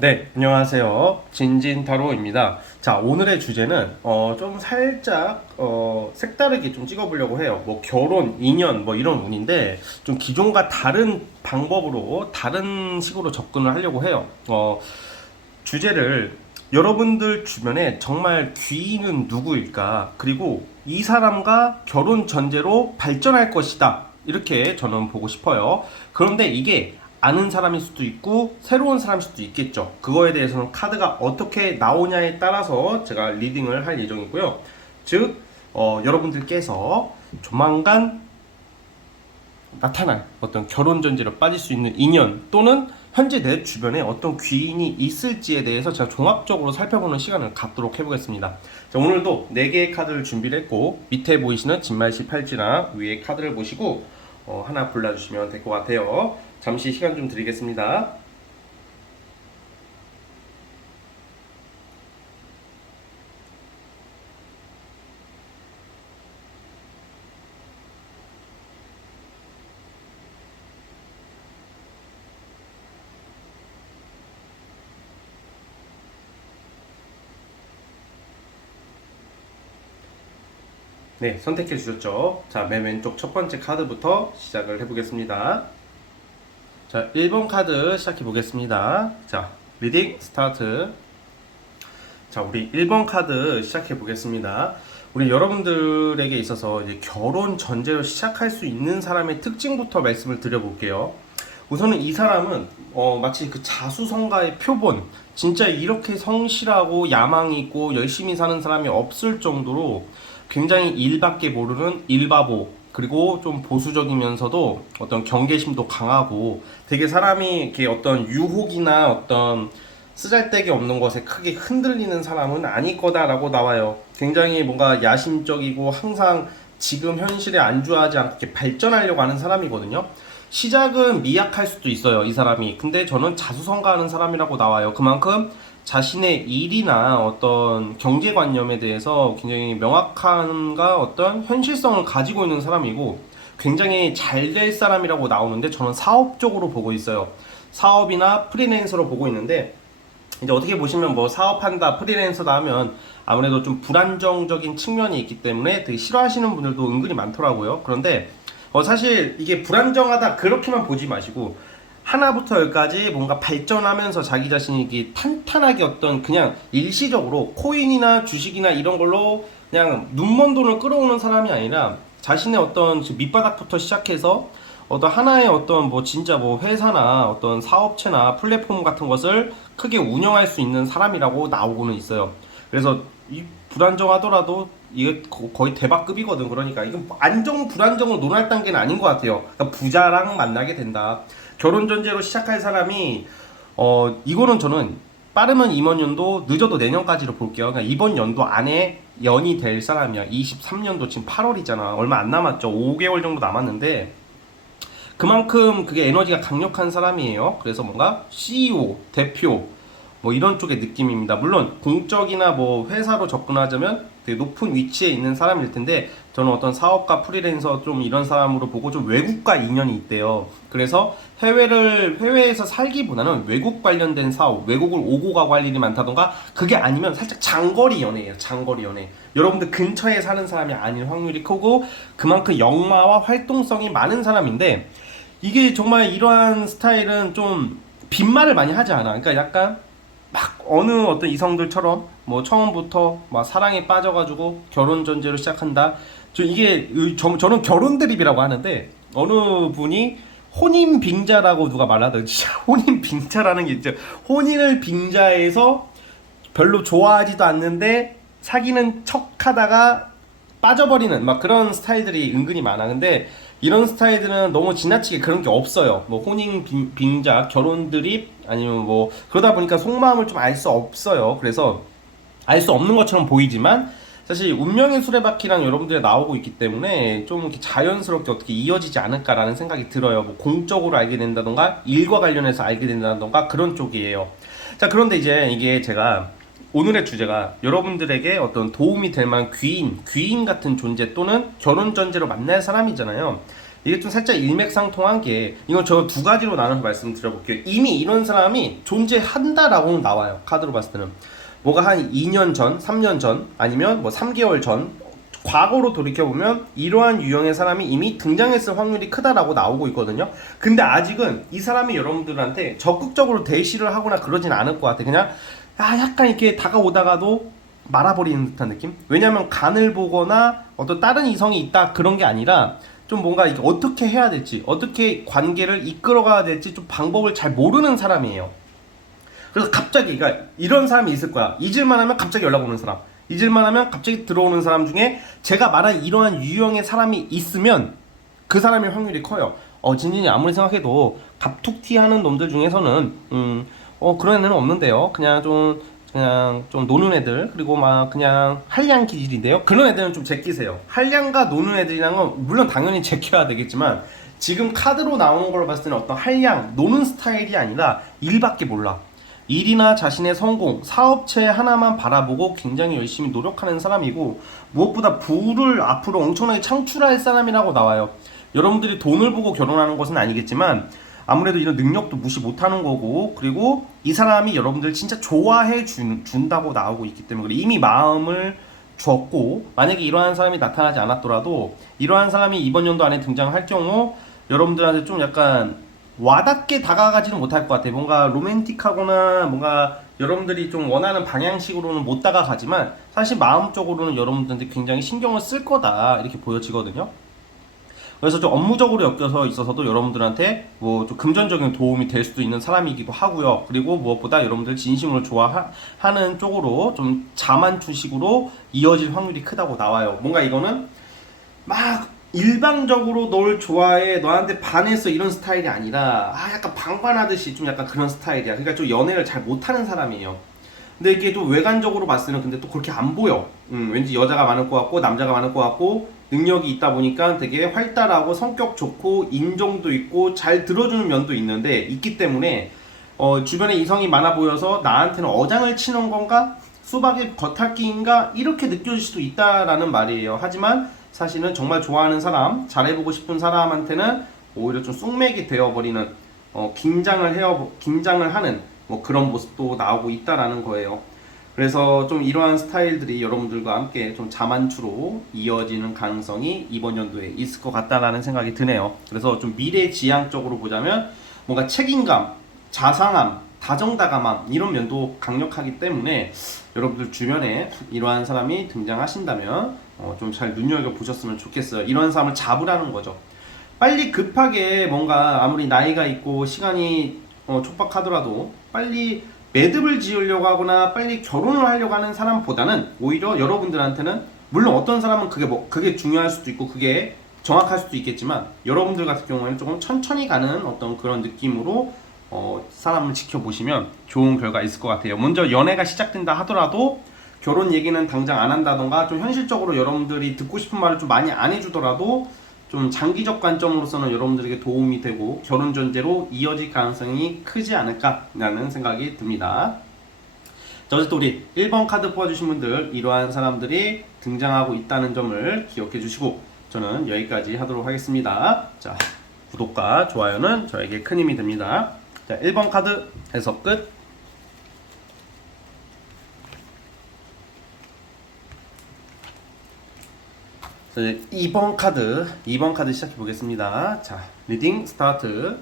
네, 안녕하세요. 진진타로입니다. 자, 오늘의 주제는 좀 살짝 색다르게 좀 찍어보려고 해요. 뭐 결혼, 인연 뭐 이런 운인데 좀 기존과 다른 방법으로 다른 식으로 접근을 하려고 해요. 주제를 여러분들 주변에 정말 귀인은 누구일까? 그리고 이 사람과 결혼 전제로 발전할 것이다. 이렇게 저는 보고 싶어요. 그런데 이게 아는 사람일 수도 있고 새로운 사람일 수도 있겠죠. 그거에 대해서는 카드가 어떻게 나오냐에 따라서 제가 리딩을 할 예정이고요. 즉 여러분들께서 조만간 나타날 어떤 결혼 전제로 빠질 수 있는 인연 또는 현재 내 주변에 어떤 귀인이 있을지에 대해서 제가 종합적으로 살펴보는 시간을 갖도록 해보겠습니다. 자, 오늘도 4개의 카드를 준비를 했고 밑에 보이시는 진말시 팔찌랑 위에 카드를 보시고 하나 골라주시면 될 것 같아요. 잠시 시간 좀 드리겠습니다. 네, 선택해 주셨죠? 자, 맨 왼쪽 첫 번째 카드부터 시작을 해보겠습니다. 자, 1번 카드 시작해 보겠습니다. 자, 리딩 스타트. 자, 우리 1번 카드 시작해 보겠습니다. 우리 여러분들에게 있어서 이제 결혼 전제로 시작할 수 있는 사람의 특징부터 말씀을 드려볼게요. 우선은 이 사람은 마치 그 자수성가의 표본, 진짜 이렇게 성실하고 야망 있고 열심히 사는 사람이 없을 정도로 굉장히 일밖에 모르는 일바보, 그리고 좀 보수적이면서도 어떤 경계심도 강하고 되게 사람이 이렇게 어떤 유혹이나 어떤 쓰잘데기 없는 것에 크게 흔들리는 사람은 아닐 거다라고 나와요. 굉장히 뭔가 야심적이고 항상 지금 현실에 안주하지 않고 이렇게 발전하려고 하는 사람이거든요. 시작은 미약할 수도 있어요, 이 사람이. 근데 저는 자수성가하는 사람이라고 나와요. 그만큼 자신의 일이나 어떤 경제관념에 대해서 굉장히 명확한가 어떤 현실성을 가지고 있는 사람이고 굉장히 잘 될 사람이라고 나오는데 저는 사업적으로 보고 있어요. 사업이나 프리랜서로 보고 있는데 이제 어떻게 보시면 뭐 사업한다, 프리랜서다 하면 아무래도 좀 불안정적인 측면이 있기 때문에 되게 싫어하시는 분들도 은근히 많더라고요. 그런데 사실 이게 불안정하다 그렇게만 보지 마시고 하나부터 열까지 뭔가 발전하면서 자기 자신이 탄탄하게 어떤 그냥 일시적으로 코인이나 주식이나 이런 걸로 그냥 눈먼 돈을 끌어오는 사람이 아니라 자신의 어떤 밑바닥부터 시작해서 어떤 하나의 어떤 뭐 진짜 뭐 회사나 어떤 사업체나 플랫폼 같은 것을 크게 운영할 수 있는 사람이라고 나오고는 있어요. 그래서 이 불안정하더라도 이게 거의 대박급이거든. 그러니까 이건 안정 불안정으로 논할 단계는 아닌 것 같아요. 그러니까 부자랑 만나게 된다. 결혼 전제로 시작할 사람이 이거는 저는 빠르면 이번 연도 늦어도 내년까지로 볼게요. 그러니까 이번 연도 안에 연이 될 사람이야. 23년도 지금 8월이잖아. 얼마 안 남았죠. 5개월 정도 남았는데 그만큼 그게 에너지가 강력한 사람이에요. 그래서 뭔가 CEO, 대표 뭐 이런 쪽의 느낌입니다. 물론 공적이나 뭐 회사로 접근하자면 되게 높은 위치에 있는 사람일 텐데 저는 어떤 사업가 프리랜서 좀 이런 사람으로 보고 좀 외국과 인연이 있대요. 그래서 해외에서 살기보다는 외국 관련된 사업, 외국을 오고 가고 할 일이 많다던가 그게 아니면 살짝 장거리 연애예요. 장거리 연애. 여러분들 근처에 사는 사람이 아닐 확률이 크고 그만큼 역마와 활동성이 많은 사람인데 이게 정말 이러한 스타일은 좀 빈말을 많이 하지 않아. 그러니까 약간 막 어느 어떤 이성들처럼 뭐 처음부터 막 사랑에 빠져가지고 결혼 전제로 시작한다. 저는 결혼 드립이라고 하는데 어느 분이 혼인 빙자라고 누가 말하던지 혼인 빙자라는 게 있죠. 혼인을 빙자해서 별로 좋아하지도 않는데 사귀는 척하다가 빠져버리는 막 그런 스타일들이 은근히 많아. 근데 이런 스타일들은 너무 지나치게 그런 게 없어요. 뭐 혼인 빙자, 결혼 드립 아니면 뭐 그러다 보니까 속마음을 좀 알 수 없어요. 그래서 알 수 없는 것처럼 보이지만 사실 운명의 수레바퀴랑 여러분들이 나오고 있기 때문에 좀 이렇게 자연스럽게 어떻게 이어지지 않을까라는 생각이 들어요. 뭐 공적으로 알게 된다던가 일과 관련해서 알게 된다던가 그런 쪽이에요. 자, 그런데 이제 이게 제가 오늘의 주제가 여러분들에게 어떤 도움이 될 만한 귀인 같은 존재 또는 결혼 전제로 만날 사람이잖아요. 이게 좀 살짝 일맥상통한 게, 이건 저 두 가지로 나눠서 말씀드려볼게요. 이미 이런 사람이 존재한다라고는 나와요. 카드로 봤을 때는 뭐가 한 2년 전, 3년 전, 아니면 뭐 3개월 전, 과거로 돌이켜보면 이러한 유형의 사람이 이미 등장했을 확률이 크다라고 나오고 있거든요. 근데 아직은 이 사람이 여러분들한테 적극적으로 대시를 하거나 그러진 않을 것 같아. 그냥 약간 이렇게 다가오다가도 말아버리는 듯한 느낌? 왜냐면 간을 보거나 어떤 다른 이성이 있다 그런 게 아니라 좀 뭔가 이게 어떻게 해야 될지, 어떻게 관계를 이끌어가야 될지 좀 방법을 잘 모르는 사람이에요. 그래서 갑자기, 그러니까 이런 사람이 있을 거야. 잊을만 하면 갑자기 연락 오는 사람, 잊을만 하면 갑자기 들어오는 사람 중에 제가 말한 이러한 유형의 사람이 있으면 그 사람의 확률이 커요. 진진이 아무리 생각해도 갑툭튀 하는 놈들 중에서는 그런 애는 없는데요. 그냥 좀 노는 애들, 그리고 막 그냥 한량 기질인데요. 그런 애들은 좀 제끼세요. 한량과 노는 애들이란 건 물론 당연히 제껴야 되겠지만, 지금 카드로 나오는 걸로 봤을 때는 어떤 한량, 노는 스타일이 아니라 일밖에 몰라. 일이나 자신의 성공, 사업체 하나만 바라보고 굉장히 열심히 노력하는 사람이고, 무엇보다 부를 앞으로 엄청나게 창출할 사람이라고 나와요. 여러분들이 돈을 보고 결혼하는 것은 아니겠지만 아무래도 이런 능력도 무시 못하는 거고, 그리고 이 사람이 여러분들 진짜 좋아해 준다고 나오고 있기 때문에 이미 마음을 줬고, 만약에 이러한 사람이 나타나지 않았더라도 이러한 사람이 이번 연도 안에 등장할 경우 여러분들한테 좀 약간 와닿게 다가가지는 못할 것 같아요. 뭔가 로맨틱하거나 뭔가 여러분들이 좀 원하는 방향식으로는 못 다가가지만 사실 마음적으로는 여러분들한테 굉장히 신경을 쓸 거다 이렇게 보여지거든요. 그래서 좀 업무적으로 엮여서 있어서도 여러분들한테 뭐 좀 금전적인 도움이 될 수도 있는 사람이기도 하고요. 그리고 무엇보다 여러분들 진심으로 좋아하는 쪽으로 좀 자만추식으로 이어질 확률이 크다고 나와요. 뭔가 이거는 막 일방적으로 널 좋아해, 너한테 반해서 이런 스타일이 아니라 약간 방관하듯이 좀 약간 그런 스타일이야. 그러니까 좀 연애를 잘 못하는 사람이에요. 근데 이게 좀 외관적으로 봤을 때는 근데 또 그렇게 안 보여. 왠지 여자가 많을 것 같고 남자가 많을 것 같고 능력이 있다 보니까 되게 활달하고 성격 좋고 인정도 있고 잘 들어주는 면도 있기 때문에 주변에 이성이 많아 보여서 나한테는 어장을 치는 건가? 수박의 겉핥기인가? 이렇게 느껴질 수도 있다라는 말이에요. 하지만 사실은 정말 좋아하는 사람, 잘해보고 싶은 사람한테는 오히려 좀 쑥맥이 되어버리는 긴장을 하는 뭐 그런 모습도 나오고 있다라는 거예요. 그래서 좀 이러한 스타일들이 여러분들과 함께 좀 자만추로 이어지는 가능성이 이번 연도에 있을 것 같다라는 생각이 드네요. 그래서 좀 미래지향적으로 보자면 뭔가 책임감, 자상함, 다정다감함 이런 면도 강력하기 때문에 여러분들 주변에 이러한 사람이 등장하신다면 좀 잘 눈여겨보셨으면 좋겠어요. 이런 사람을 잡으라는 거죠. 빨리 급하게 뭔가 아무리 나이가 있고 시간이 촉박하더라도 빨리 매듭을 지으려고 하거나 빨리 결혼을 하려고 하는 사람보다는 오히려 여러분들한테는, 물론 어떤 사람은 그게 중요할 수도 있고 그게 정확할 수도 있겠지만 여러분들 같은 경우에는 조금 천천히 가는 어떤 그런 느낌으로 사람을 지켜보시면 좋은 결과 있을 것 같아요. 먼저 연애가 시작된다 하더라도 결혼 얘기는 당장 안 한다던가 좀 현실적으로 여러분들이 듣고 싶은 말을 좀 많이 안 해주더라도 좀 장기적 관점으로서는 여러분들에게 도움이 되고 결혼 전제로 이어질 가능성이 크지 않을까라는 생각이 듭니다. 자, 어쨌든 우리 1번 카드 뽑아주신 분들 이러한 사람들이 등장하고 있다는 점을 기억해 주시고 저는 여기까지 하도록 하겠습니다. 자, 구독과 좋아요는 저에게 큰 힘이 됩니다. 자, 1번 카드 해석 끝. 자, 2번 카드 시작해 보겠습니다. 자, 리딩 스타트.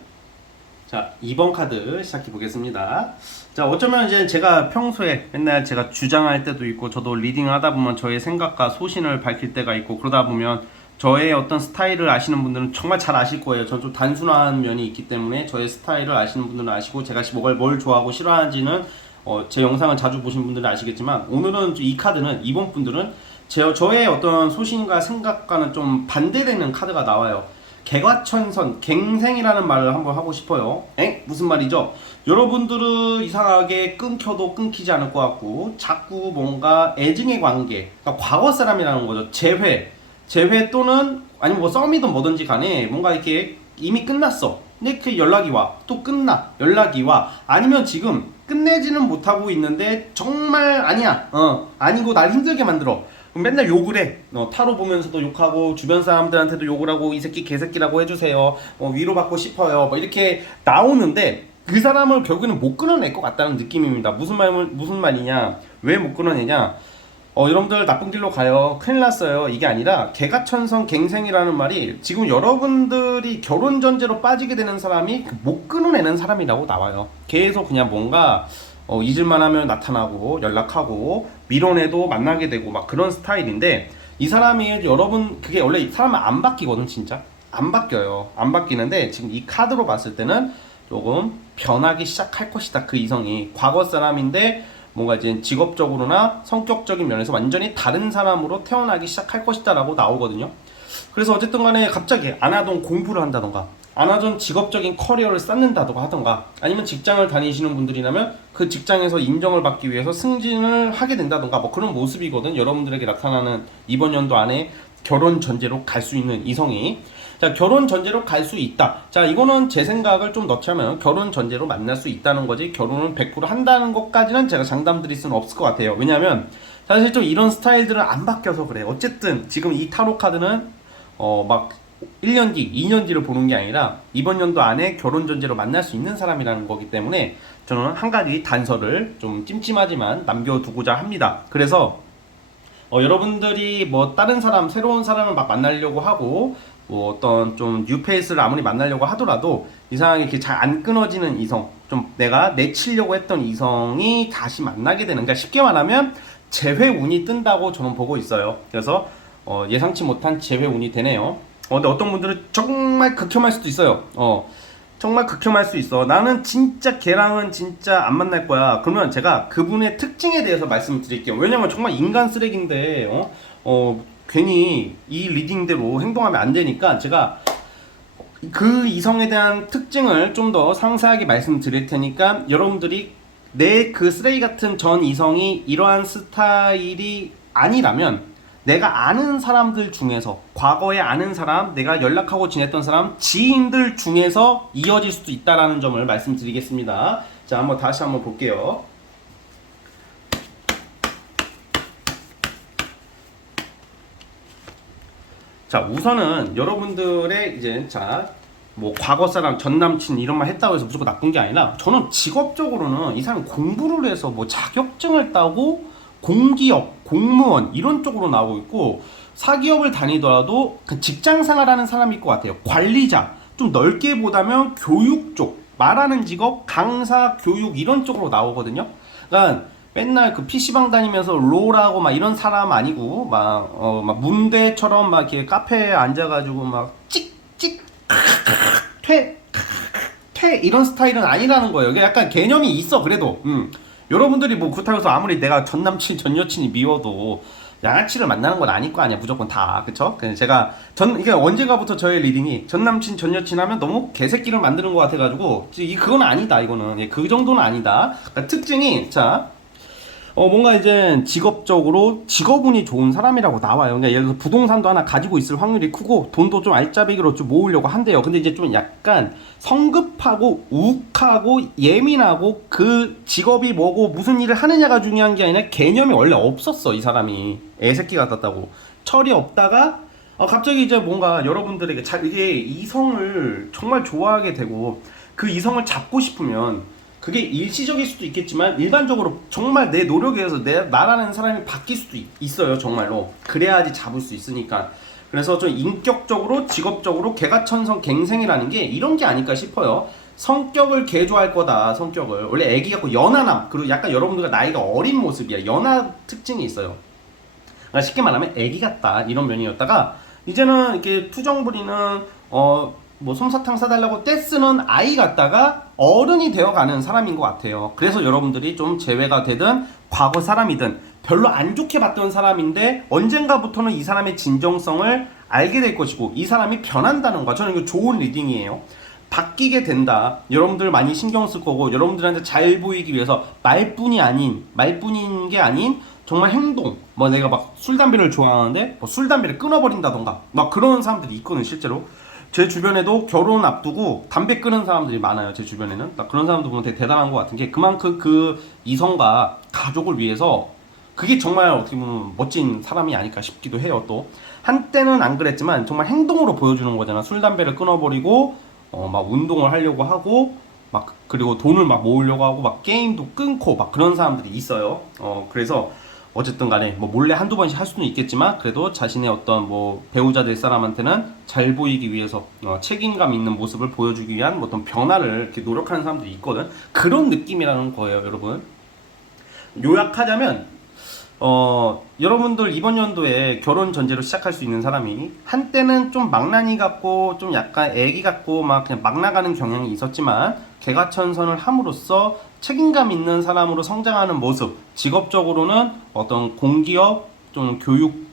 자, 2번 카드 시작해 보겠습니다. 자, 어쩌면 이제 제가 평소에 맨날 제가 주장할 때도 있고 저도 리딩을 하다 보면 저의 생각과 소신을 밝힐 때가 있고 그러다 보면 저의 어떤 스타일을 아시는 분들은 정말 잘 아실 거예요. 저는 좀 단순한 면이 있기 때문에 저의 스타일을 아시는 분들은 아시고 제가 뭘 좋아하고 싫어하는지는 제 영상을 자주 보신 분들은 아시겠지만 오늘은 이 카드는 이번 분들은 저의 어떤 소신과 생각과는 좀 반대되는 카드가 나와요. 개과천선, 갱생이라는 말을 한번 하고 싶어요. 무슨 말이죠? 여러분들은 이상하게 끊겨도 끊기지 않을 것 같고 자꾸 뭔가 애증의 관계, 그러니까 과거 사람이라는 거죠. 재회 또는 아니면 뭐 썸이든 뭐든지 간에 뭔가 이렇게 이미 끝났어. 근데 그 연락이 와. 또 끝나. 연락이 와. 아니면 지금 끝내지는 못하고 있는데 정말 아니야. 아니고 날 힘들게 만들어. 맨날 욕을 해. 타로 보면서도 욕하고 주변 사람들한테도 욕을 하고 이 새끼 개새끼라고 해주세요. 위로받고 싶어요. 뭐 이렇게 나오는데 그 사람을 결국에는 못 끊어낼 것 같다는 느낌입니다. 무슨 말이냐? 왜 못 끊어내냐? 여러분들 나쁜 길로 가요. 큰일 났어요. 이게 아니라 개가천선 갱생이라는 말이 지금 여러분들이 결혼 전제로 빠지게 되는 사람이 못 끊어내는 사람이라고 나와요. 계속 그냥 뭔가 잊을만 하면 나타나고 연락하고 미련해도 만나게 되고 막 그런 스타일인데 이 사람이 여러분 그게 원래 사람은 안 바뀌거든. 진짜 안 바뀌어요. 안 바뀌는데 지금 이 카드로 봤을 때는 조금 변하기 시작할 것이다. 그 이성이 과거 사람인데 뭔가 이제 직업적으로나 성격적인 면에서 완전히 다른 사람으로 태어나기 시작할 것이다 라고 나오거든요. 그래서 어쨌든 간에 갑자기 안 하던 공부를 한다던가 안 하던 직업적인 커리어를 쌓는다던가 하던가 아니면 직장을 다니시는 분들이라면 그 직장에서 인정을 받기 위해서 승진을 하게 된다던가 뭐 그런 모습이거든. 여러분들에게 나타나는 이번 연도 안에 결혼 전제로 갈 수 있는 이성이. 자, 결혼 전제로 갈 수 있다. 자, 이거는 제 생각을 좀 넣자면 결혼 전제로 만날 수 있다는 거지 결혼을 100% 한다는 것까지는 제가 장담 드릴 수는 없을 것 같아요. 왜냐면 사실 좀 이런 스타일들은 안 바뀌어서 그래. 어쨌든 지금 이 타로 카드는 막 1년 뒤, 2년 뒤를 보는 게 아니라 이번 연도 안에 결혼 전제로 만날 수 있는 사람이라는 거기 때문에 저는 한 가지 단서를 좀 찜찜하지만 남겨두고자 합니다. 그래서 여러분들이 뭐 다른 사람, 새로운 사람을 막 만나려고 하고 뭐 어떤 좀 뉴페이스를 아무리 만나려고 하더라도 이상하게 이렇게 잘 안 끊어지는 이성, 좀 내가 내치려고 했던 이성이 다시 만나게 되는, 그러니까 쉽게 말하면 재회 운이 뜬다고 저는 보고 있어요. 그래서 예상치 못한 재회 운이 되네요. 근데 어떤 분들은 정말 극혐할 수도 있어요. 정말 극혐할 수 있어. 나는 진짜 걔랑은 진짜 안 만날 거야. 그러면 제가 그분의 특징에 대해서 말씀을 드릴게요. 왜냐면 정말 인간 쓰레기인데 괜히 이 리딩대로 행동하면 안 되니까 제가 그 이성에 대한 특징을 좀 더 상세하게 말씀드릴 테니까 여러분들이 내 그 쓰레기 같은 전 이성이 이러한 스타일이 아니라면 내가 아는 사람들 중에서 과거에 아는 사람, 내가 연락하고 지냈던 사람, 지인들 중에서 이어질 수도 있다라는 점을 말씀드리겠습니다. 자, 다시 한번 볼게요. 자, 우선은 여러분들의 이제 뭐 과거 사람, 전 남친 이런 말 했다고 해서 무조건 나쁜 게 아니라 저는 직업적으로는 이 사람 공부를 해서 뭐 자격증을 따고 공기업, 공무원 이런 쪽으로 나오고 있고 사기업을 다니더라도 그 직장 생활하는 사람일 것 같아요. 관리자, 좀 넓게 보다면 교육 쪽, 말하는 직업, 강사, 교육 이런 쪽으로 나오거든요. 그러니까 맨날 그 PC방 다니면서 롤하고 막 이런 사람 아니고 막 문대처럼 막 이렇게 카페에 앉아가지고 막 찍찍 퇴 이런 스타일은 아니라는 거예요. 이게 약간 개념이 있어. 그래도 여러분들이 뭐 그렇다고 해서 아무리 내가 전 남친 전 여친이 미워도 양아치를 만나는 건 아닐 거 아니야. 무조건 다. 그쵸? 제가 이게 언젠가부터 저의 리딩이 전 남친 전 여친 하면 너무 개새끼를 만드는 것 같아가지고 그건 아니다. 이거는 그 정도는 아니다. 그러니까 특징이 뭔가 이제 직업적으로 직업운이 좋은 사람이라고 나와요. 그러니까 예를 들어서 부동산도 하나 가지고 있을 확률이 크고 돈도 좀 알짜배기로 좀 모으려고 한대요. 근데 이제 좀 약간 성급하고 욱하고 예민하고 그 직업이 뭐고 무슨 일을 하느냐가 중요한 게 아니라 개념이 원래 없었어. 이 사람이 애새끼 같았다고 철이 없다가 갑자기 이제 뭔가 여러분들에게 이게 이성을 정말 좋아하게 되고 그 이성을 잡고 싶으면 그게 일시적일 수도 있겠지만 일반적으로 정말 내 노력에 의해서 나라는 사람이 바뀔 수도 있어요. 정말로. 그래야지 잡을 수 있으니까. 그래서 좀 인격적으로 직업적으로 개가천선 갱생이라는 게 이런 게 아닐까 싶어요. 성격을 개조할 거다. 성격을 원래 애기 같고 연하남, 그리고 약간 여러분들과 나이가 어린 모습이야. 연하 특징이 있어요. 그러니까 쉽게 말하면 애기 같다 이런 면이었다가 이제는 이렇게 투정 부리는 뭐 솜사탕 사달라고 떼쓰는 아이 같다가 어른이 되어가는 사람인 것 같아요. 그래서 여러분들이 좀 재회가 되든 과거 사람이든 별로 안 좋게 봤던 사람인데 언젠가부터는 이 사람의 진정성을 알게 될 것이고 이 사람이 변한다는 거야. 저는 이거 좋은 리딩이에요. 바뀌게 된다. 여러분들 많이 신경 쓸 거고 여러분들한테 잘 보이기 위해서 말뿐인 게 아닌 정말 행동, 뭐 내가 막 술 담배를 좋아하는데 뭐 술 담배를 끊어버린다던가 막 그런 사람들이 있거든. 실제로 제 주변에도 결혼 앞두고 담배 끊은 사람들이 많아요. 제 주변에는 그런 사람들 보면 되게 대단한 것 같은 게 그만큼 그 이성과 가족을 위해서 그게 정말 어떻게 보면 멋진 사람이 아닐까 싶기도 해요. 또 한때는 안 그랬지만 정말 행동으로 보여주는 거잖아. 술 담배를 끊어버리고 막 운동을 하려고 하고 막 그리고 돈을 막 모으려고 하고 막 게임도 끊고 막 그런 사람들이 있어요. 그래서 어쨌든 간에 뭐 몰래 한두 번씩 할 수는 있겠지만 그래도 자신의 어떤 뭐 배우자 될 사람한테는 잘 보이기 위해서 책임감 있는 모습을 보여주기 위한 뭐 어떤 변화를 이렇게 노력하는 사람들이 있거든. 그런 느낌이라는 거예요, 여러분. 요약하자면 여러분들 이번 연도에 결혼 전제로 시작할 수 있는 사람이 한때는 좀 망나니 같고 좀 약간 애기 같고 막 그냥 막 나가는 경향이 있었지만 개가천선을 함으로써 책임감 있는 사람으로 성장하는 모습, 직업적으로는 어떤 공기업 또는 교육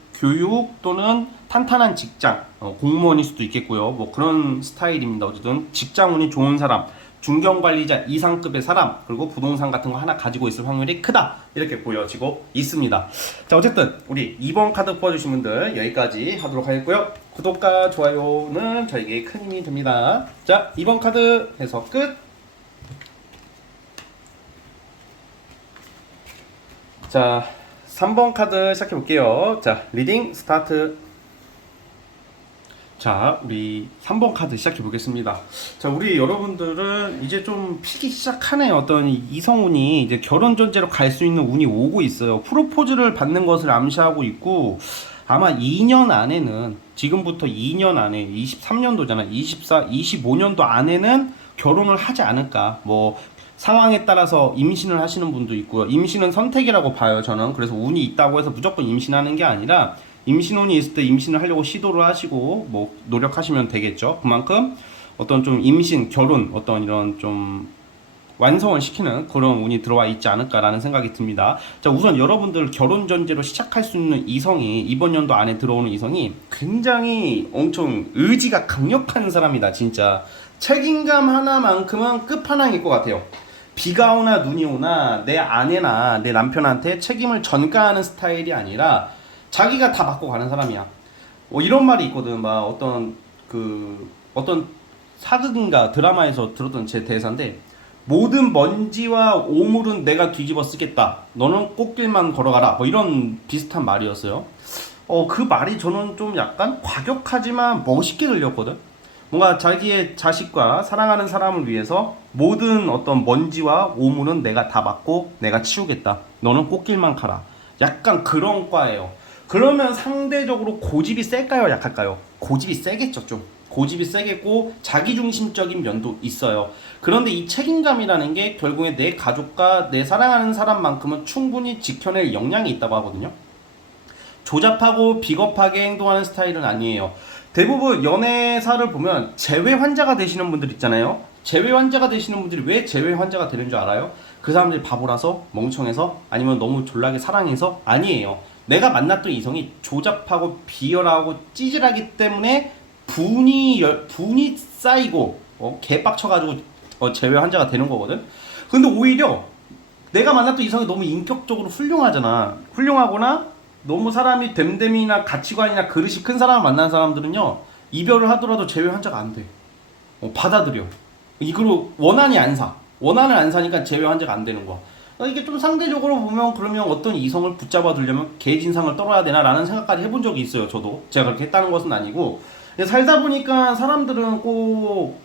또는 탄탄한 직장, 공무원일 수도 있겠고요. 뭐 그런 스타일입니다. 어쨌든 직장운이 좋은 사람, 중견관리자 이상급의 사람, 그리고 부동산 같은 거 하나 가지고 있을 확률이 크다, 이렇게 보여지고 있습니다. 자, 어쨌든 우리 2번 카드 뽑아주신 분들 여기까지 하도록 하겠고요. 구독과 좋아요는 저에게 큰 힘이 됩니다. 자, 2번 카드 해서 끝. 자, 3번 카드 시작해 볼게요. 자, 리딩 스타트. 자, 우리 3번 카드 시작해 보겠습니다. 자, 우리 여러분들은 이제 좀 피기 시작하네요. 어떤 이성운이 이제 결혼 전제로 갈 수 있는 운이 오고 있어요. 프로포즈를 받는 것을 암시하고 있고, 아마 2년 안에는, 지금부터 2년 안에, 23년도잖아. 24, 25년도 안에는 결혼을 하지 않을까. 뭐, 상황에 따라서 임신을 하시는 분도 있고요. 임신은 선택이라고 봐요, 저는. 그래서 운이 있다고 해서 무조건 임신하는 게 아니라, 임신운이 있을 때 임신을 하려고 시도를 하시고 뭐 노력하시면 되겠죠. 그만큼 어떤 좀 임신, 결혼, 어떤 이런 좀 완성을 시키는 그런 운이 들어와 있지 않을까라는 생각이 듭니다. 자, 우선 여러분들 결혼 전제로 시작할 수 있는 이성이, 이번 연도 안에 들어오는 이성이 굉장히 엄청 의지가 강력한 사람이다. 진짜 책임감 하나만큼은 끝판왕일 것 같아요. 비가 오나 눈이 오나 내 아내나 내 남편한테 책임을 전가하는 스타일이 아니라 자기가 다 받고 가는 사람이야. 이런 말이 있거든. 막 어떤 사극인가 드라마에서 들었던 제 대사인데, 모든 먼지와 오물은 내가 뒤집어 쓰겠다. 너는 꽃길만 걸어가라. 뭐 이런 비슷한 말이었어요. 그 말이 저는 좀 약간 과격하지만 멋있게 들렸거든. 뭔가 자기의 자식과 사랑하는 사람을 위해서 모든 어떤 먼지와 오물은 내가 다 받고 내가 치우겠다. 너는 꽃길만 가라. 약간 그런 과예요. 그러면 상대적으로 고집이 셀까요? 약할까요? 고집이 세겠죠, 좀. 고집이 세겠고 자기중심적인 면도 있어요. 그런데 이 책임감이라는 게 결국에 내 가족과 내 사랑하는 사람만큼은 충분히 지켜낼 역량이 있다고 하거든요. 조잡하고 비겁하게 행동하는 스타일은 아니에요. 대부분 연애사를 보면 재회 환자가 되시는 분들 있잖아요. 재회 환자가 되시는 분들이 왜 재회 환자가 되는 줄 알아요? 그 사람들이 바보라서, 멍청해서, 아니면 너무 졸라게 사랑해서? 아니에요. 내가 만났던 이성이 조잡하고 비열하고 찌질하기 때문에 분이 쌓이고 개빡쳐가지고 재회 환자가 되는 거거든. 근데 오히려 내가 만났던 이성이 너무 인격적으로 훌륭하잖아. 훌륭하거나 너무 사람이 됨됨이나 가치관이나 그릇이 큰 사람을 만난 사람들은요, 이별을 하더라도 재회 환자가 안 돼. 받아들여. 이거로 원한을 안 사니까 재회 환자가 안 되는 거야. 이게 좀 상대적으로 보면, 그러면 어떤 이성을 붙잡아 두려면 개진상을 떨어야 되나라는 생각까지 해본 적이 있어요. 저도 제가 그렇게 했다는 것은 아니고, 살다 보니까 사람들은 꼭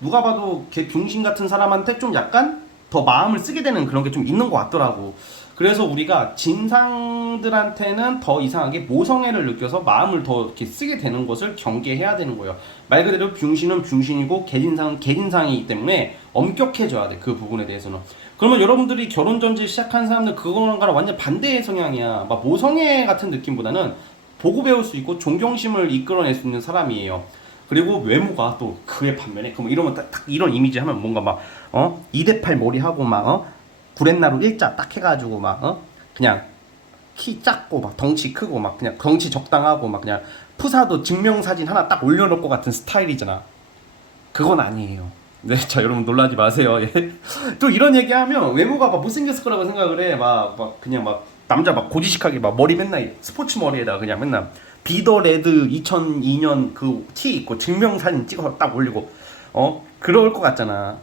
누가 봐도 개 병신 같은 사람한테 좀 약간 더 마음을 쓰게 되는 그런 게 좀 있는 것 같더라고. 그래서 우리가 진상들한테는 더 이상하게 모성애를 느껴서 마음을 더 이렇게 쓰게 되는 것을 경계해야 되는 거예요. 말 그대로 병신은 병신이고 개진상은 개진상이기 때문에 엄격해져야 돼, 그 부분에 대해서는. 그러면 여러분들이 결혼 전제 시작한 사람들 그거랑 완전 반대의 성향이야. 막 모성애 같은 느낌보다는 보고 배울 수 있고 존경심을 이끌어낼 수 있는 사람이에요. 그리고 외모가 또 그의 반면에, 그럼 이러면 딱 이런 이미지 하면 뭔가 막 2대8 머리하고 막 구렛나루 일자 딱 해가지고 막 그냥 키 작고 막 덩치 크고 막 그냥 덩치 적당하고 막 그냥 푸사도 증명사진 하나 딱 올려놓을 것 같은 스타일이잖아. 그건 아니에요. 네, 자, 여러분 놀라지 마세요. 예. 또 이런 얘기하면 외모가 막 못생겼을 거라고 생각을 해. 막 그냥 막 남자 막 고지식하게 막 머리 맨날 스포츠 머리에다 그냥 맨날 비더 레드 2002년 그 티 입고 증명사진 찍어서 딱 올리고 그럴 것 같잖아.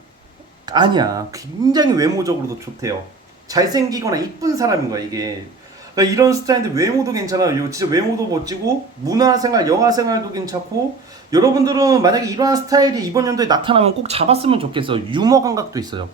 아니야. 굉장히 외모적으로도 좋대요. 잘생기거나 이쁜 사람인 거야, 이게. 그러니까 이런 스타일인데 외모도 괜찮아요. 진짜 외모도 멋지고 문화생활, 영화생활도 괜찮고 여러분들은 만약에 이러한 스타일이 이번 연도에 나타나면 꼭 잡았으면 좋겠어요. 유머 감각도 있어요.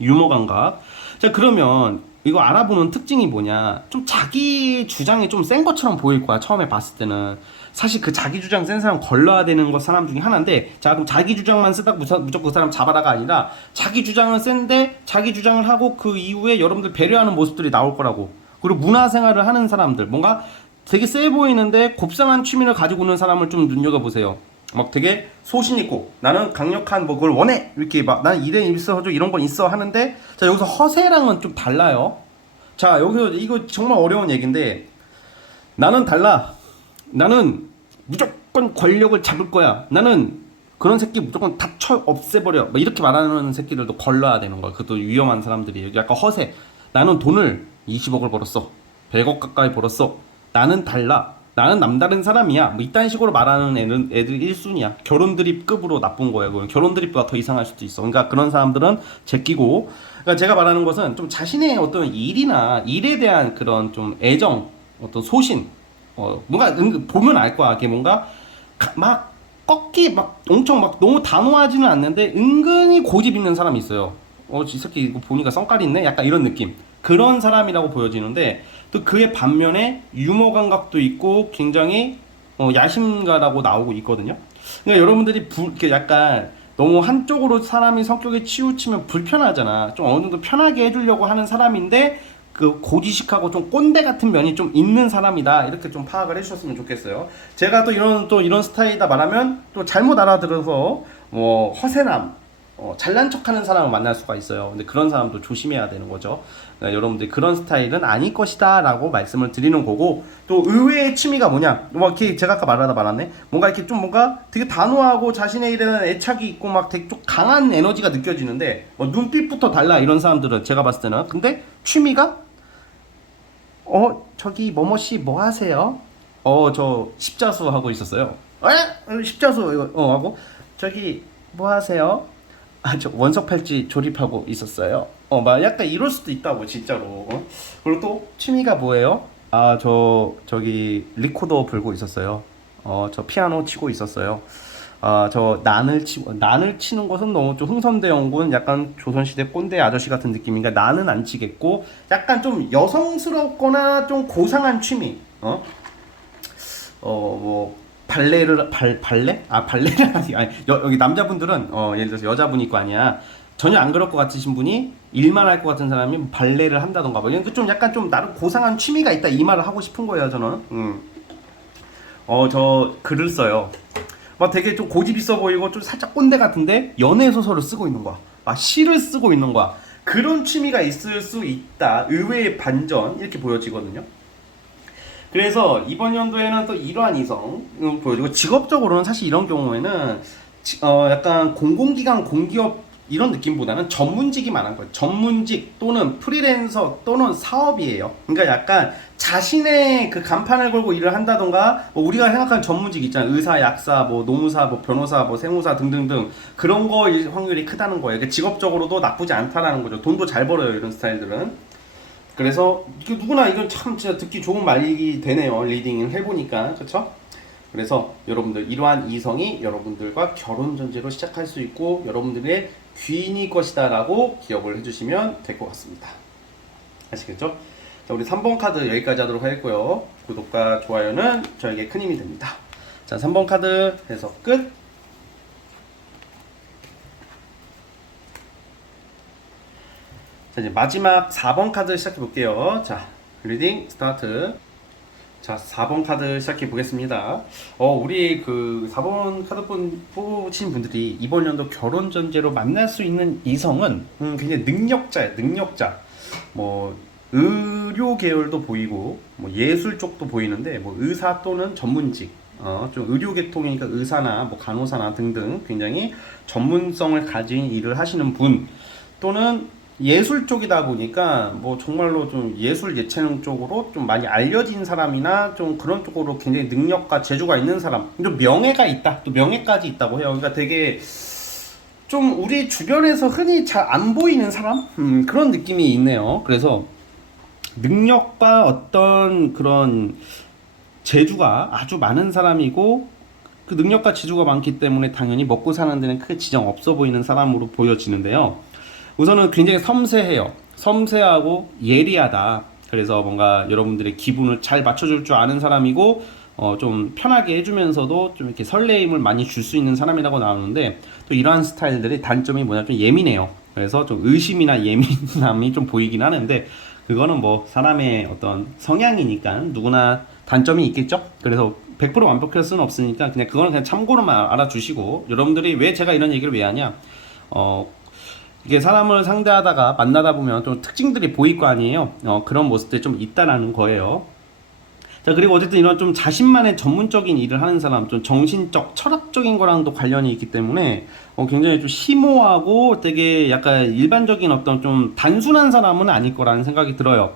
유머 감각. 자, 그러면 이거 알아보는 특징이 뭐냐? 좀 자기 주장이 좀 센 것처럼 보일 거야. 처음에 봤을 때는. 사실 그 자기 주장 센 사람 걸러야 되는 거 사람 중에 하나인데, 자, 그럼 자기 주장만 쓰다가 무조건 그 사람 잡아라가 아니라 자기 주장은 센데 자기 주장을 하고 그 이후에 여러분들 배려하는 모습들이 나올 거라고. 그리고 문화생활을 하는 사람들, 뭔가 되게 세 보이는데 곱상한 취미를 가지고 있는 사람을 좀 눈여겨보세요. 막 되게 소신 있고 나는 강력한 뭐 그걸 원해 이렇게 막 나는 이래 있어줘 이런 건 있어 하는데, 자, 여기서 허세랑은 좀 달라요. 자, 여기서 이거 정말 어려운 얘기인데, 나는 달라. 나는 무조건 권력을 잡을 거야. 나는 그런 새끼 무조건 다 없애버려. 뭐 이렇게 말하는 새끼들도 걸러야 되는 거야. 그것도 위험한 사람들이. 약간 허세. 나는 돈을 20억을 벌었어. 100억 가까이 벌었어. 나는 달라. 나는 남다른 사람이야. 뭐 이딴 식으로 말하는 애들 1순위야. 결혼 드립급으로 나쁜 거예요. 결혼 드립보다 더 이상할 수도 있어. 그러니까 그런 사람들은 제끼고. 그러니까 제가 말하는 것은 좀 자신의 어떤 일이나 일에 대한 그런 좀 애정, 어떤 소신, 뭔가 보면 알 거야. 이게 뭔가 막 꺾기 막 엄청 막 너무 단호하지는 않는데 은근히 고집 있는 사람이 있어요. 이 새끼 이거 보니까 썽깔이 있네. 약간 이런 느낌. 그런 사람이라고 보여지는데, 또 그의 반면에 유머 감각도 있고 굉장히 야심가라고 나오고 있거든요. 그러니까 여러분들이 이렇게 약간 너무 한쪽으로 사람이 성격에 치우치면 불편하잖아. 좀 어느 정도 편하게 해주려고 하는 사람인데 그 고지식하고 좀 꼰대 같은 면이 좀 있는 사람이다. 이렇게 좀 파악을 해주셨으면 좋겠어요. 제가 또 이런 스타일이다 말하면 또 잘못 알아들어서 허세남, 잘난 척하는 사람을 만날 수가 있어요. 근데 그런 사람도 조심해야 되는 거죠. 그러니까 여러분들 그런 스타일은 아닐 것이다 라고 말씀을 드리는 거고, 또 의외의 취미가 뭐냐, 뭐 이렇게 제가 아까 말하다 말았네. 뭔가 이렇게 좀 뭔가 되게 단호하고 자신의 일에 대한 애착이 있고 막 되게 좀 강한 에너지가 느껴지는데, 눈빛부터 달라 이런 사람들은 제가 봤을 때는. 근데 취미가 저기 뭐뭐씨 뭐 하세요? 저 십자수 하고 있었어요. 십자수 이거 하고, 저기 뭐 하세요? 저 원석팔찌 조립하고 있었어요. 막 약간 이럴 수도 있다고 진짜로. 그리고 또 취미가 뭐예요? 저기 리코더 불고 있었어요. 저 피아노 치고 있었어요. 저 난을 치는 것은 너무 좀 흥선대원군, 약간 조선시대 꼰대 아저씨 같은 느낌인가. 난은 안 치겠고, 약간 좀 여성스럽거나 좀 고상한 취미. 뭐 발레? 발레가 아니 여기 남자분들은 예를 들어서 여자분이 있고 아니야. 전혀 안 그럴 것 같으신 분이 일만 할 것 같은 사람이 발레를 한다던가 뭐 이런 좀 약간 좀 나름 고상한 취미가 있다 이 말을 하고 싶은 거예요 저는. 저 글을 써요. 막 되게 좀 고집 있어 보이고 좀 살짝 꼰대 같은데 연애 소설을 쓰고 있는 거야. 시를 쓰고 있는 거야. 그런 취미가 있을 수 있다. 의외의 반전 이렇게 보여지거든요. 그래서 이번 연도에는 또 이러한 이성 보여주고, 직업적으로는 사실 이런 경우에는 약간 공공기관 공기업 이런 느낌보다는 전문직이 많은 거예요. 전문직 또는 프리랜서 또는 사업이에요. 그러니까 약간 자신의 그 간판을 걸고 일을 한다던가, 뭐 우리가 생각하는 전문직 있잖아요. 의사, 약사, 뭐 노무사, 뭐 변호사, 뭐 세무사 등등등 그런 거 확률이 크다는 거예요. 그러니까 직업적으로도 나쁘지 않다라는 거죠. 돈도 잘 벌어요 이런 스타일들은. 그래서 이게 누구나 이건 참 진짜 듣기 좋은 말이 되네요. 리딩을 해보니까. 그쵸? 그래서 여러분들 이러한 이성이 여러분들과 결혼 전제로 시작할 수 있고 여러분들의 귀인일 것이다 라고 기억을 해주시면 될 것 같습니다. 아시겠죠? 자, 우리 3번 카드 여기까지 하도록 하겠고요. 구독과 좋아요는 저에게 큰 힘이 됩니다. 자, 3번 카드 해석 끝. 자, 이제 마지막 4번 카드 시작해 볼게요. 자, 리딩 스타트. 자, 4번 카드 시작해 보겠습니다. 우리 그 4번 카드 뽑으신 분들이 이번 연도 결혼 전제로 만날 수 있는 이성은 굉장히 능력자예요. 능력자. 뭐 의료 계열도 보이고 뭐 예술 쪽도 보이는데, 뭐 의사 또는 전문직, 좀 의료 계통이니까 의사나 뭐 간호사나 등등 굉장히 전문성을 가진 일을 하시는 분, 또는 예술 쪽이다 보니까 뭐 정말로 좀 예술 예체능 쪽으로 좀 많이 알려진 사람이나 좀 그런 쪽으로 굉장히 능력과 재주가 있는 사람, 좀 명예가 있다, 또 명예까지 있다고 해요. 그러니까 되게 좀 우리 주변에서 흔히 잘 안 보이는 사람? 그런 느낌이 있네요. 그래서 능력과 어떤 그런 재주가 아주 많은 사람이고 그 능력과 재주가 많기 때문에 당연히 먹고 사는 데는 크게 지장 없어 보이는 사람으로 보여지는데요. 우선은 굉장히 섬세해요. 섬세하고 예리하다. 그래서 뭔가 여러분들의 기분을 잘 맞춰줄 줄 아는 사람이고 좀 편하게 해주면서도 좀 이렇게 설레임을 많이 줄 수 있는 사람이라고 나오는데 또 이러한 스타일들의 단점이 뭐냐 좀 예민해요. 그래서 좀 의심이나 예민함이 좀 보이긴 하는데 그거는 뭐 사람의 어떤 성향이니까 누구나 단점이 있겠죠. 그래서 100% 완벽할 수는 없으니까 그냥 그거는 그냥 참고로만 알아주시고 여러분들이 왜 제가 이런 얘기를 왜 하냐 이게 사람을 상대하다가 만나다 보면 좀 특징들이 보일 거 아니에요. 그런 모습들이 좀 있다라는 거예요. 자, 그리고 어쨌든 이런 좀 자신만의 전문적인 일을 하는 사람, 좀 정신적, 철학적인 거랑도 관련이 있기 때문에 굉장히 좀 심오하고 되게 약간 일반적인 어떤 좀 단순한 사람은 아닐 거라는 생각이 들어요.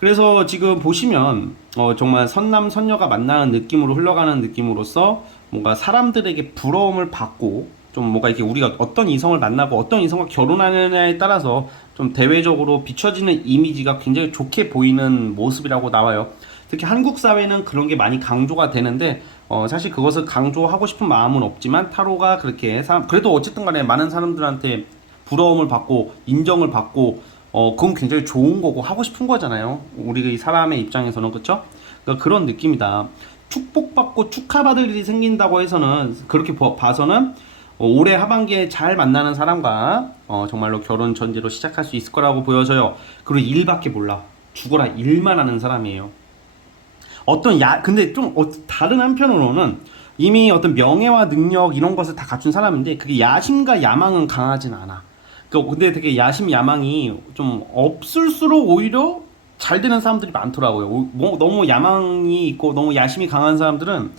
그래서 지금 보시면 정말 선남 선녀가 만나는 느낌으로 흘러가는 느낌으로써 뭔가 사람들에게 부러움을 받고 좀 뭔가 이렇게 우리가 어떤 이성을 만나고 어떤 이성과 결혼하느냐에 따라서 좀 대외적으로 비춰지는 이미지가 굉장히 좋게 보이는 모습이라고 나와요. 특히 한국 사회는 그런 게 많이 강조가 되는데 사실 그것을 강조하고 싶은 마음은 없지만 타로가 그렇게 그래도 어쨌든 간에 많은 사람들한테 부러움을 받고 인정을 받고 그건 굉장히 좋은 거고 하고 싶은 거잖아요. 우리 사람의 입장에서는 그렇죠? 그러니까 그런 느낌이다. 축복받고 축하받을 일이 생긴다고 해서는 그렇게 봐서는 올해 하반기에 잘 만나는 사람과 정말로 결혼 전제로 시작할 수 있을 거라고 보여져요. 그리고 일밖에 몰라. 죽어라 일만 하는 사람이에요. 근데 좀 다른 한편으로는 이미 어떤 명예와 능력 이런 것을 다 갖춘 사람인데 그게 야심과 야망은 강하진 않아. 근데 되게 야심 야망이 좀 없을수록 오히려 잘 되는 사람들이 많더라고요. 뭐 너무 야망이 있고 너무 야심이 강한 사람들은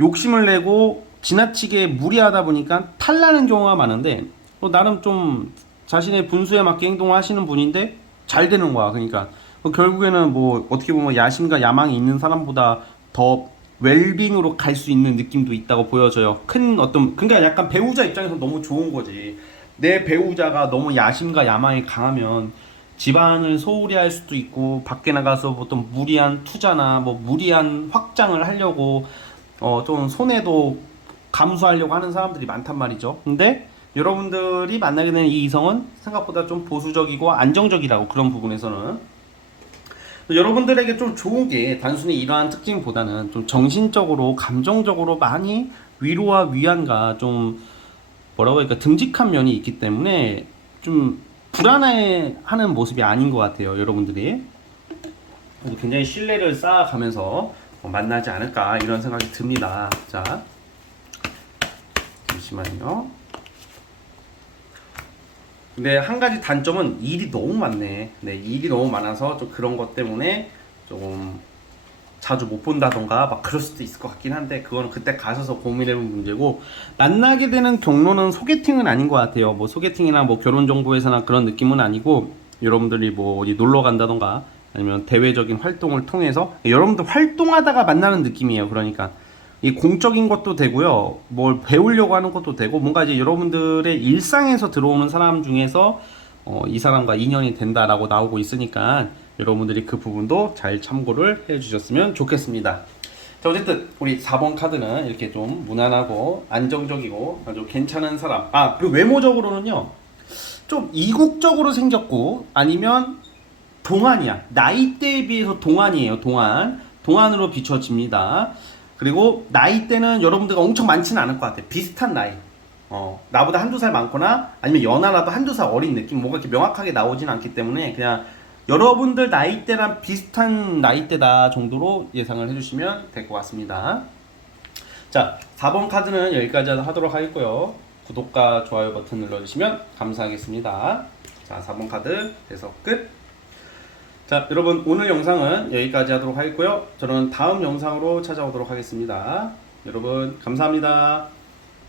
욕심을 내고 지나치게 무리하다 보니까 탈나는 경우가 많은데 나름 좀 자신의 분수에 맞게 행동을 하시는 분인데 잘 되는 거야. 그러니까 결국에는 뭐 어떻게 보면 야심과 야망이 있는 사람보다 더 웰빙으로 갈 수 있는 느낌도 있다고 보여져요. 그러니까 약간 배우자 입장에서 너무 좋은 거지. 내 배우자가 너무 야심과 야망이 강하면 집안을 소홀히 할 수도 있고 밖에 나가서 보통 무리한 투자나 뭐 무리한 확장을 하려고 좀 손해도 감수하려고 하는 사람들이 많단 말이죠. 근데 여러분들이 만나게 되는 이 이성은 생각보다 좀 보수적이고 안정적이라고 그런 부분에서는 여러분들에게 좀 좋은 게 단순히 이러한 특징보다는 좀 정신적으로 감정적으로 많이 위로와 위안과 좀 뭐라고 할까 듬직한 면이 있기 때문에 좀 불안해하는 모습이 아닌 것 같아요. 여러분들이 굉장히 신뢰를 쌓아가면서 만나지 않을까 이런 생각이 듭니다. 자 잠시만요. 근데 한 가지 단점은 일이 너무 많네. 네, 일이 너무 많아서 좀 그런 것 때문에 조금 자주 못 본다던가 막 그럴 수도 있을 것 같긴 한데 그거는 그때 가셔서 고민해보는 문제고 만나게 되는 경로는 소개팅은 아닌 것 같아요. 뭐 소개팅이나 뭐 결혼정보회사나 그런 느낌은 아니고 여러분들이 뭐 어디 놀러 간다던가 아니면 대외적인 활동을 통해서 여러분들 활동하다가 만나는 느낌이에요. 그러니까 이 공적인 것도 되고요. 뭘 배우려고 하는 것도 되고 뭔가 이제 여러분들의 일상에서 들어오는 사람 중에서 이 사람과 인연이 된다라고 나오고 있으니까 여러분들이 그 부분도 잘 참고를 해주셨으면 좋겠습니다. 자, 어쨌든 우리 4번 카드는 이렇게 좀 무난하고 안정적이고 아주 괜찮은 사람. 그리고 외모적으로는요. 좀 이국적으로 생겼고 아니면 동안이야. 나이대에 비해서 동안이에요. 동안으로 비춰집니다. 그리고 나이대는 여러분들과 엄청 많지는 않을 것 같아요. 비슷한 나이. 나보다 한두 살 많거나 아니면 연하라도 한두 살 어린 느낌. 뭐가 이렇게 명확하게 나오진 않기 때문에 그냥 여러분들 나이대랑 비슷한 나이대다 정도로 예상을 해주시면 될 것 같습니다. 자, 4번 카드는 여기까지 하도록 하겠고요. 구독과 좋아요 버튼 눌러주시면 감사하겠습니다. 자, 4번 카드 해석 끝. 자, 여러분 오늘 영상은 여기까지 하도록 하겠고요. 저는 다음 영상으로 찾아오도록 하겠습니다. 여러분 감사합니다.